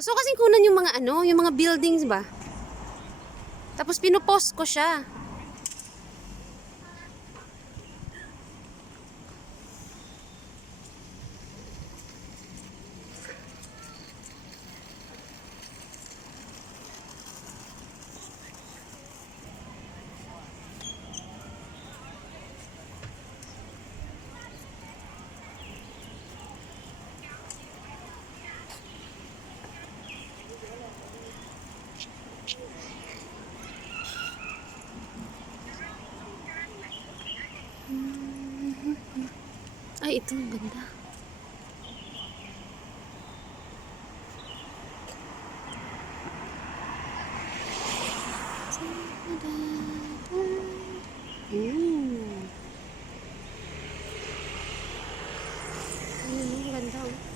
Gusto ko kasing kunan yung mga ano, yung mga buildings ba? Tapos pinupost ko siya. Ay, ito ang ganda. Mm. Ayun, ang ganda. oh.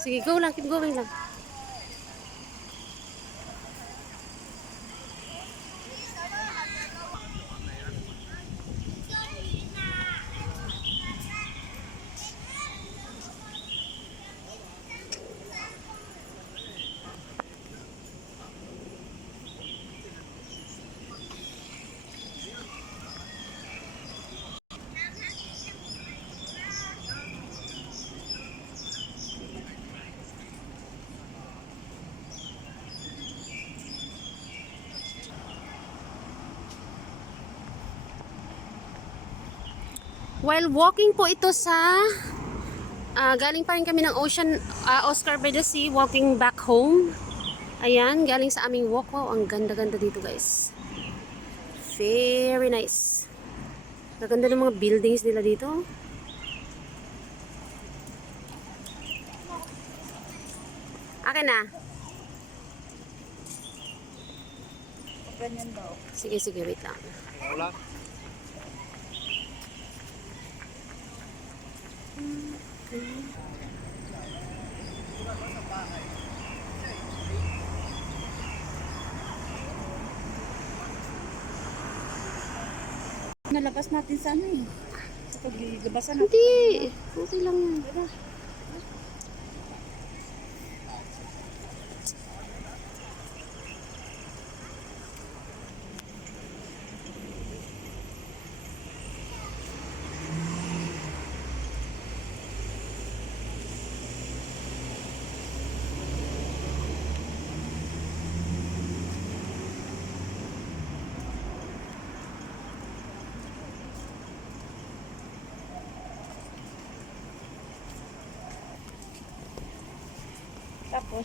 Sige, go lang. Keep going lang. While walking po ito sa ah, galing pa rin kami ng Ocean ah, Oscar by the Sea walking back home. Ayan, galing sa aming walk. Wow, ang ganda-ganda dito, guys. Very nice. Maganda ng mga buildings nila dito. Akin na. Sige, sige, wait lang. Wala. Nalabas natin sa ano eh. Sa paglilabasan natin. Hindi. Okay lang yan. Tapos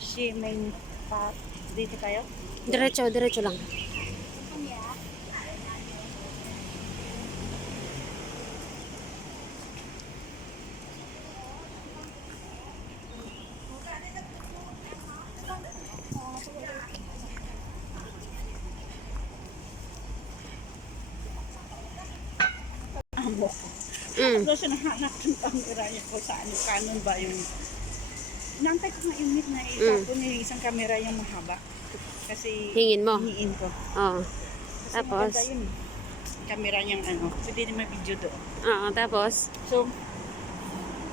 si may pa dito tayo. Diretso, diretso lang. Mm. Tapos nahanap ng niya ko sa ano, Canon ba yung Nantay ko yung meet na itapon yung isang camera yung mahaba. Kasi Hingin mo? hingin ko. Oo. Kasi Tapos? maganda yun. eh. Camera niyang ano. Pwede naman video doon. Oo, tapos? So,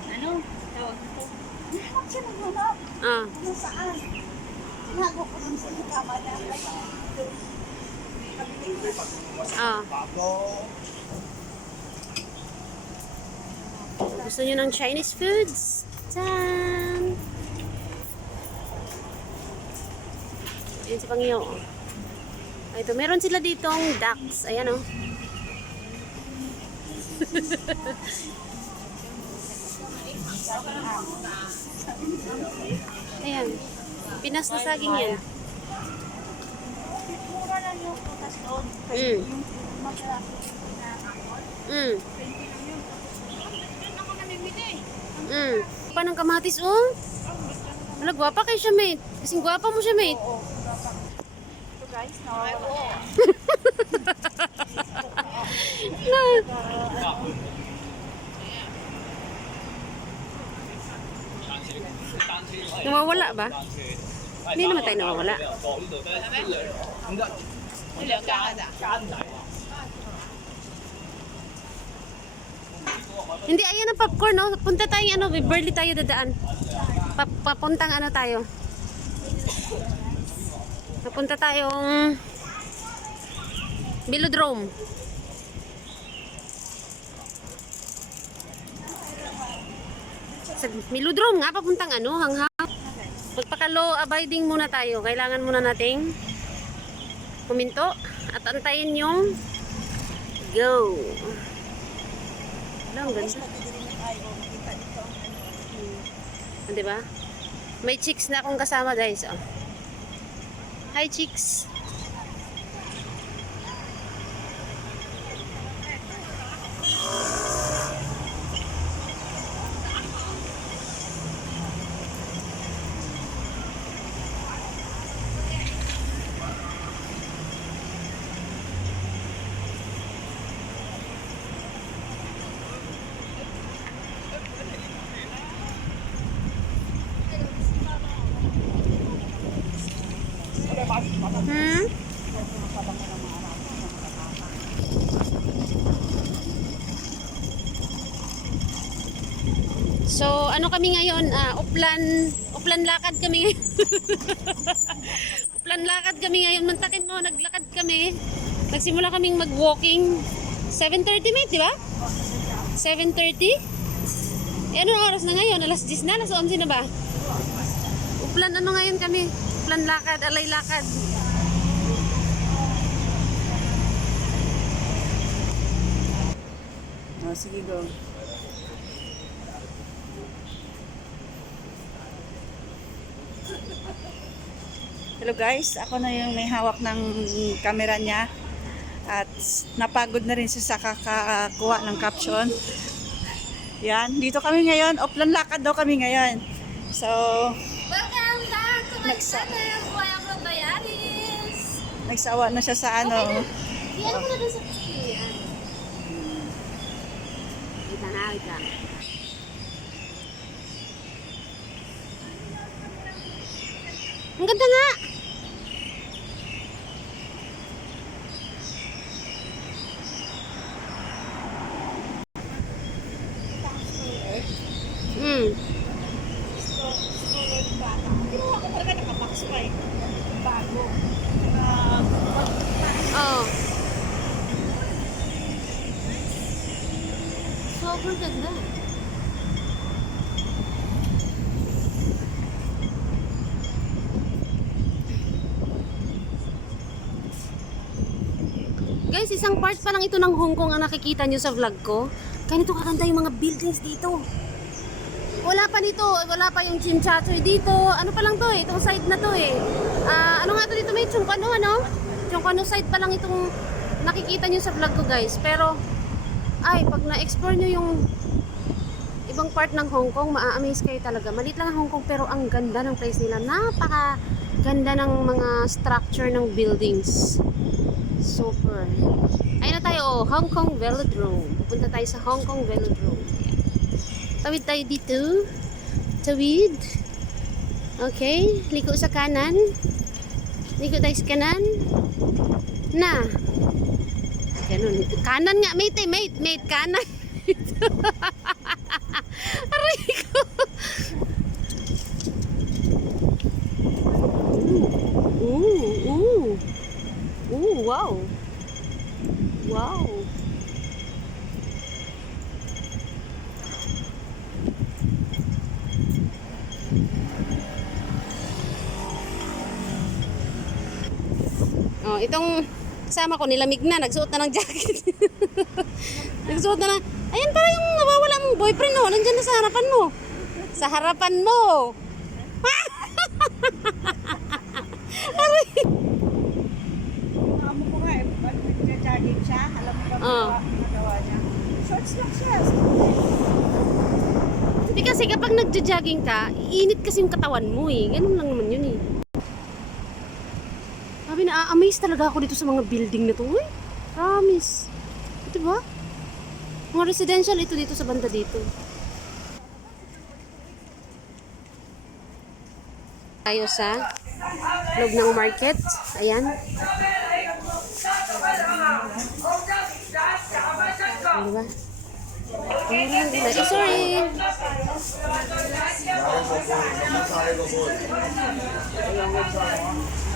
ano? Tawag ito. Nahanap siya ng hanap. Ah. Ano saan? Sinago ko dun sa kama niya. Ah. Gusto niyo ng Chinese foods? Tan! Ayan si Pangyo. oh. Ito, meron sila ditong ducks. Ayan oh. Ayan. Pinas na saging yan. Mm. Mm. 20 lang yun. Doon ako namimili. Mm. Pa ng kamatis, oh. Wala, gwapa kay siya, mate. Kasing gwapa mo siya, mate. Oo. Guys, nawawala. Nawawala ba? Hindi naman tayo nawawala. Hindi, ayan ang popcorn, no? Punta tayong ano, Beverly tayo dadaan. Pa papuntang ano tayo. Papunta tayong Velodrome. Sa Velodrome nga, papuntang ano, hanghang. Magpaka-low abiding muna tayo. Kailangan muna nating puminto at antayin yung go. Wala, ang ganda. Hmm. Di ba? May chicks na akong kasama guys. Oh. Hi chicks. So, ano kami ngayon? Ah, uplan, uplan lakad kami ngayon. uplan lakad kami ngayon. Mantakin mo, naglakad kami. Nagsimula kaming mag-walking. 7.30 mate, di ba? 7.30? Eh, anong oras na ngayon? Alas 10 na? Alas 11 na ba? Uplan ano ngayon kami? Uplan lakad, alay lakad. Oh, sige, go. Hello guys, ako na yung may hawak ng camera niya at napagod na rin siya sa kakakuha ng caption. Yan, dito kami ngayon, uplan lakad daw kami ngayon. So, Welcome back to my Nagsa- channel, Pueblo Bayaris! nagsawa na siya sa ano. Yan mo na sa. Kita na, kita. Ang ganda nga! Hmm. Kinuha ko talaga nakabox pa eh. Bago. Oh. Sobrang ganda. Guys, isang part pa lang ito ng Hong Kong ang nakikita nyo sa vlog ko. Ganito kakanta yung mga buildings dito. Wala pa nito, wala pa yung Chimchachoy dito. Ano pa lang to eh, itong side na to eh. Ah, ano nga to dito may Chungkano ano? Chungkano side pa lang itong nakikita nyo sa vlog ko guys. Pero, ay, pag na-explore nyo yung ibang part ng Hong Kong, maa-amaze kayo talaga. Malit lang ang Hong Kong pero ang ganda ng place nila. Napaka ganda ng mga structure ng buildings. Super. Ayun na tayo, oh, Hong Kong Velodrome. Pupunta tayo sa Hong Kong Velodrome. Ayan. Tawid tayo dito. Tawid. Okay, liko sa kanan. Liko tayo sa kanan. Na. Ganun. Kanan nga, mate, eh, mate, mate, kanan. Aray ko. Ooh, ooh. Ooh, wow. Wow. Oh, itong kasama ko nilamig na, nagsuot na ng jacket. nagsuot na ng Ayan pala yung nawawala mong boyfriend oh, nandiyan na sa harapan mo. Sa harapan mo. Aray. Amo ko nga eh, pag nagja-jogging siya, alam mo ba uh. ginagawa niya? Shorts lang siya. Hindi kasi kapag nagja-jogging ka, init kasi yung katawan mo eh. Ganun lang naman. Sabi na, amaze talaga ako dito sa mga building na to. Uy, promise. Ito ba? Mga residential ito dito sa banda dito. Tayo sa loob ng market. Ayan. Ano ba? Ay, sorry.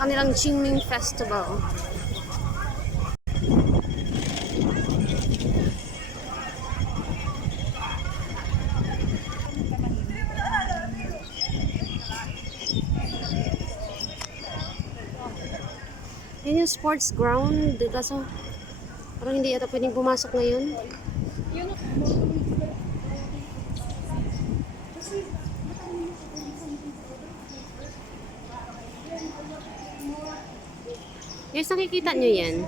sa kanilang Qingming Festival. Yan yung sports ground. Kaso, parang hindi ata pwedeng pumasok ngayon. Guys, nakikita nyo yan.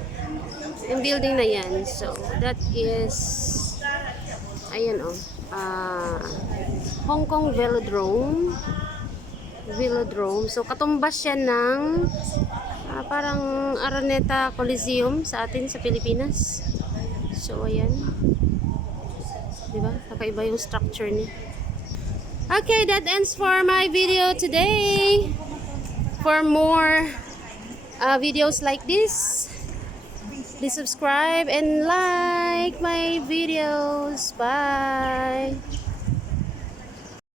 Yung building na yan. So, that is, ayan o, oh, ah, Hong Kong Velodrome. Velodrome. So, katumbas siya ng ah, parang Araneta Coliseum sa atin sa Pilipinas. So, ayan. Diba? Kakaiba yung structure niya. Okay, that ends for my video today. For more uh, videos like this, please subscribe and like my videos. Bye!